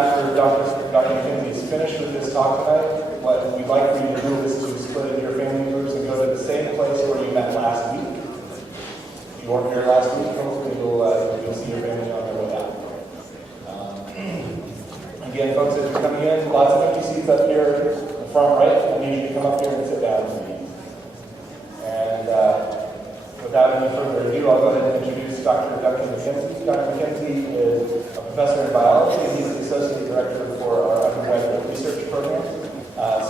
after Dr. McKenzie's finished with this talk tonight, what we'd like for you to do is to split into your family groups and go to the same place where you met last week. If you weren't here last week, hopefully you'll see your family on their way out. Again, folks, as you're coming in, lots of empty seats up here in the front right. I need you to come up here and sit down with me. And without any further ado, I'll go ahead and introduce Dr. McKenzie. Dr. McKenzie is a professor in biology, and he's the associate director for our undergraduate research program.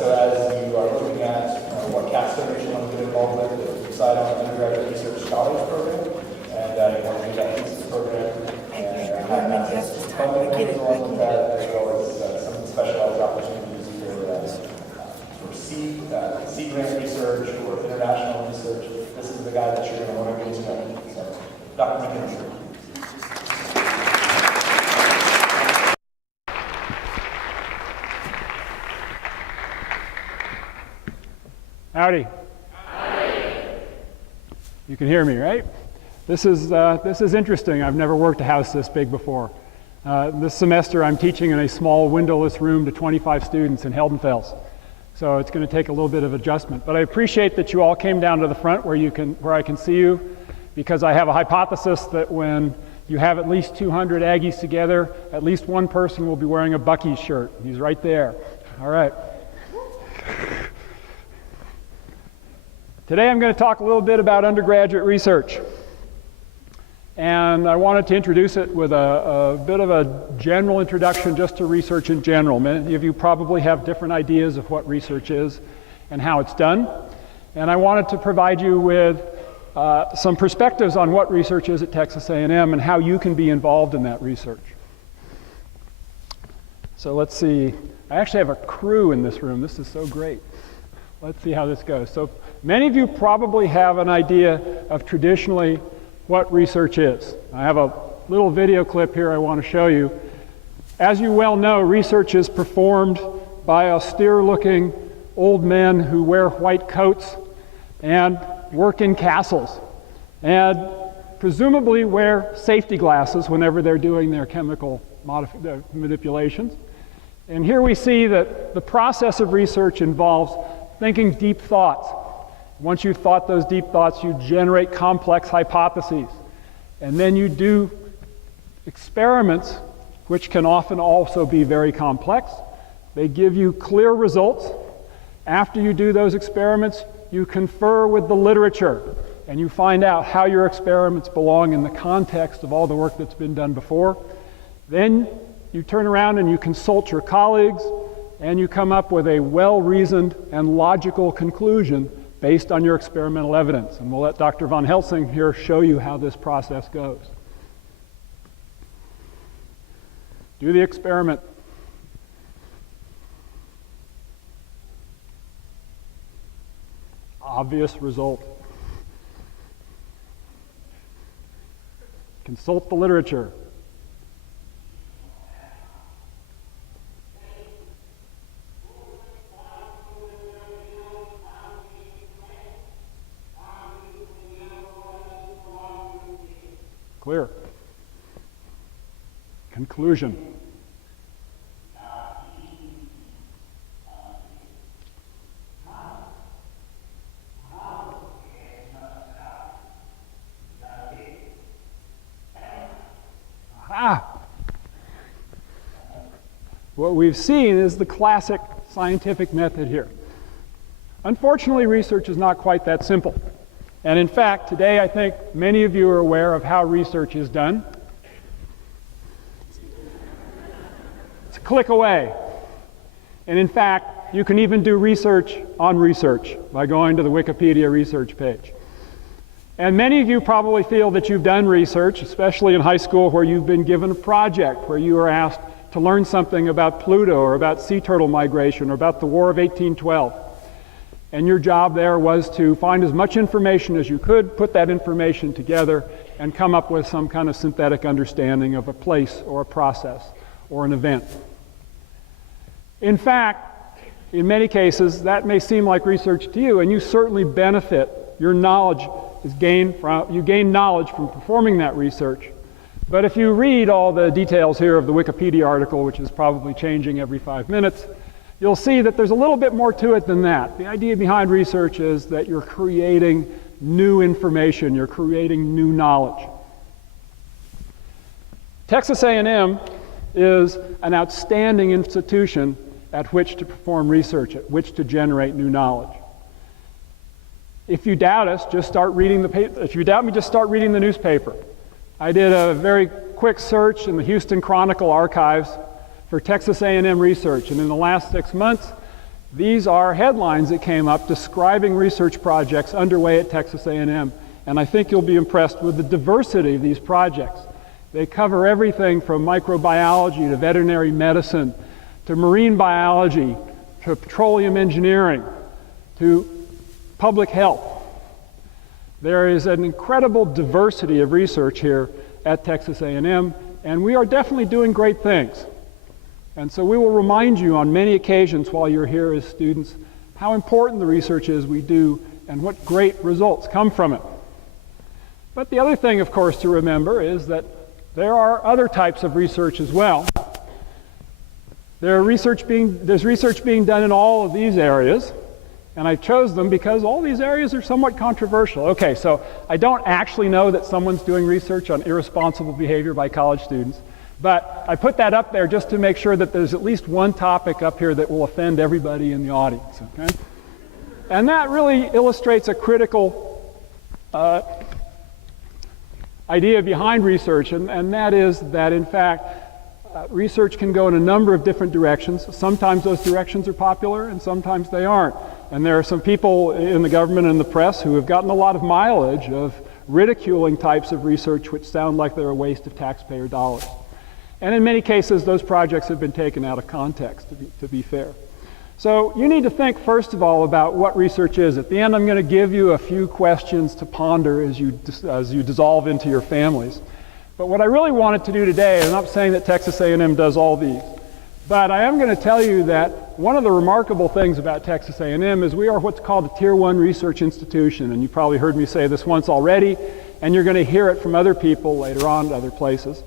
So as you are looking at what capstone you want to get involved with, decide on an undergraduate research scholars program, and you want to do that thesis program, and have access to funding along with that, as well as some specialized opportunities for seed grant research or international research. This is the guy that you're going to want to get to know. So, Dr. McKenzie. Howdy. Howdy. You can hear me, right? This is interesting. I've never worked a house this big before. This semester I'm teaching in a small windowless room to 25 students in Heldenfels. So it's going to take a little bit of adjustment. But I appreciate that you all came down to the front where I can see you, because I have a hypothesis that when you have at least 200 Aggies together, at least one person will be wearing a Buc-ee's shirt. He's right there. All right. Today I'm going to talk a little bit about undergraduate research. And I wanted to introduce it with a bit of a general introduction just to research in general. Many of you probably have different ideas of what research is and how it's done. And I wanted to provide you with some perspectives on what research is at Texas A&M and how you can be involved in that research. So let's see. I actually have a crew in this room. This is so great. Let's see how this goes. So many of you probably have an idea of traditionally what research is. I have a little video clip here I want to show you. As you well know, research is performed by austere-looking old men who wear white coats and work in castles and presumably wear safety glasses whenever they're doing their chemical manipulations. And here we see that the process of research involves thinking deep thoughts. Once you've thought those deep thoughts, you generate complex hypotheses. And then you do experiments, which can often also be very complex. They give you clear results. After you do those experiments, you confer with the literature, and you find out how your experiments belong in the context of all the work that's been done before. Then you turn around and you consult your colleagues, and you come up with a well-reasoned and logical conclusion based on your experimental evidence. And we'll let Dr. Von Helsing here show you how this process goes. Do the experiment. Obvious result. Consult the literature. Clear. Conclusion. What we've seen is the classic scientific method here. Unfortunately, research is not quite that simple. And in fact, today I think many of you are aware of how research is done. It's a click away. And in fact, you can even do research on research by going to the Wikipedia research page. And many of you probably feel that you've done research, especially in high school, where you've been given a project, where you were asked to learn something about Pluto or about sea turtle migration or about the War of 1812. And your job there was to find as much information as you could, put that information together, and come up with some kind of synthetic understanding of a place or a process or an event. In fact, in many cases, that may seem like research to you, and you certainly benefit. Your knowledge is gained from, you gain knowledge from performing that research. But if you read all the details here of the Wikipedia article, which is probably changing every 5 minutes, you'll see that there's a little bit more to it than that. The idea behind research is that you're creating new information, you're creating new knowledge. Texas A&M is an outstanding institution at which to perform research, at which to generate new knowledge. If you doubt us, just start reading the paper. If you doubt me, just start reading the newspaper. I did a very quick search in the Houston Chronicle archives for Texas A&M research, and in the last 6 months, these are headlines that came up describing research projects underway at Texas A&M, and I think you'll be impressed with the diversity of these projects. They cover everything from microbiology to veterinary medicine, to marine biology, to petroleum engineering, to public health. There is an incredible diversity of research here at Texas A&M, and we are definitely doing great things. And so we will remind you on many occasions while you're here as students how important the research is we do and what great results come from it. But the other thing, of course, to remember is that there are other types of research as well. There's research being done in all of these areas, and I chose them because all these areas are somewhat controversial. Okay, so I don't actually know that someone's doing research on irresponsible behavior by college students, but I put that up there just to make sure that there's at least one topic up here that will offend everybody in the audience, okay? And that really illustrates a critical idea behind research, and that is that, in fact, research can go in a number of different directions. Sometimes those directions are popular, and sometimes they aren't. And there are some people in the government and the press who have gotten a lot of mileage of ridiculing types of research which sound like they're a waste of taxpayer dollars. And in many cases, those projects have been taken out of context, to be fair. So you need to think, first of all, about what research is. At the end, I'm going to give you a few questions to ponder as you dissolve into your families. But what I really wanted to do today, I'm not saying that Texas A&M does all these, but I am going to tell you that one of the remarkable things about Texas A&M is we are what's called a Tier 1 research institution, and you probably heard me say this once already, and you're going to hear it from other people later on at other places.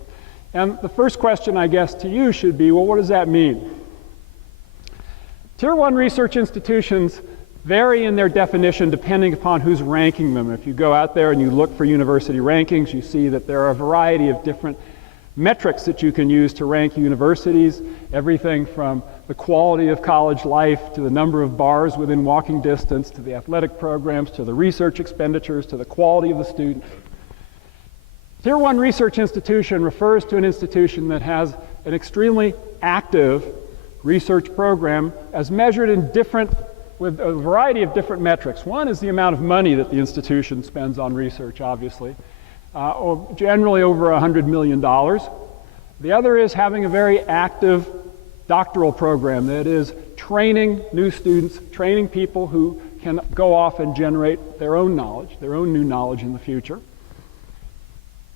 And the first question, I guess, to you should be, well, what does that mean? Tier 1 research institutions vary in their definition depending upon who's ranking them. If you go out there and you look for university rankings, you see that there are a variety of different metrics that you can use to rank universities, everything from the quality of college life to the number of bars within walking distance to the athletic programs to the research expenditures to the quality of the students. Tier 1 research institution refers to an institution that has an extremely active research program as measured in with a variety of different metrics. One is the amount of money that the institution spends on research, obviously, generally over $100 million. The other is having a very active doctoral program that is training new students, training people who can go off and generate their own knowledge, their own new knowledge in the future.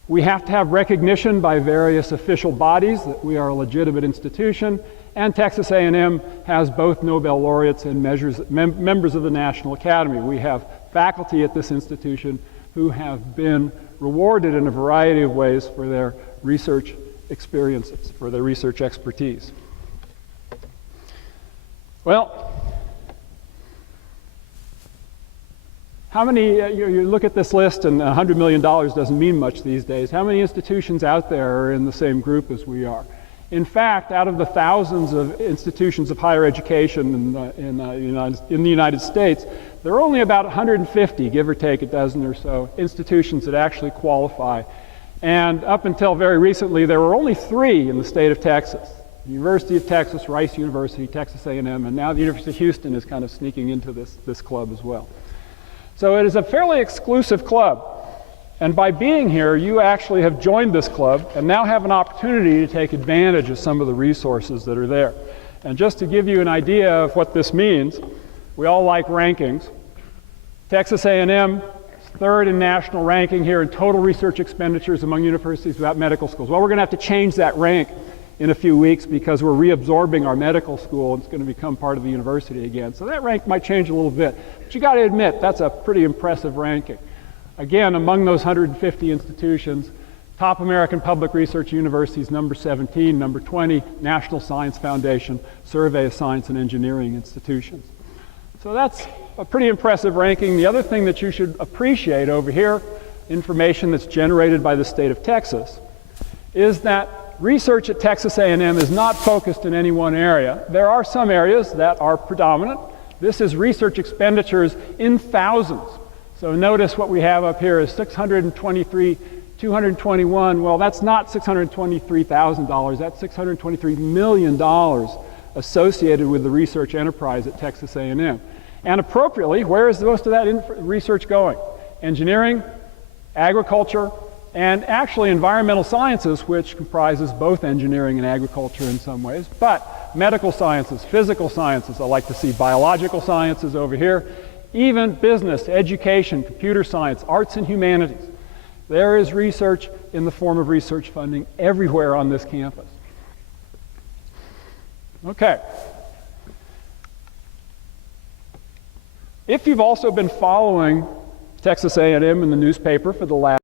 We have to have recognition by various official bodies that we are a legitimate institution, and Texas A&M has both Nobel laureates and members of the National Academy. We have faculty at this institution who have been rewarded in a variety of ways for their research experiences, for their research expertise. Well, how many, you look at this list and $100 million doesn't mean much these days. How many institutions out there are in the same group as we are? In fact, out of the thousands of institutions of higher education in the United States, there are only about 150, give or take a dozen or so, institutions that actually qualify. And up until very recently, there were only 3 in the state of Texas. The University of Texas, Rice University, Texas A&M, and now the University of Houston is kind of sneaking into this club as well. So it is a fairly exclusive club. And by being here, you actually have joined this club and now have an opportunity to take advantage of some of the resources that are there. And just to give you an idea of what this means, we all like rankings. Texas A&M is 3rd in national ranking here in total research expenditures among universities without medical schools. Well, we're going to have to change that rank in a few weeks because we're reabsorbing our medical school and it's going to become part of the university again. So that rank might change a little bit. But you got to admit, that's a pretty impressive ranking. Again, among those 150 institutions, Top American Public Research Universities, number 17, number 20, National Science Foundation, Survey of Science and Engineering Institutions. So that's a pretty impressive ranking. The other thing that you should appreciate over here, information that's generated by the state of Texas, is that research at Texas A&M is not focused in any one area. There are some areas that are predominant. This is research expenditures in thousands. So notice what we have up here is 623, 221. Well, that's not $623,000. That's $623 million associated with the research enterprise at Texas A&M. And appropriately, where is most of that research going? Engineering, agriculture, and actually environmental sciences, which comprises both engineering and agriculture in some ways, but medical sciences, physical sciences, I like to see biological sciences over here, even business, education, computer science, arts and humanities. There is research in the form of research funding everywhere on this campus. Okay. If you've also been following Texas A&M in the newspaper for the last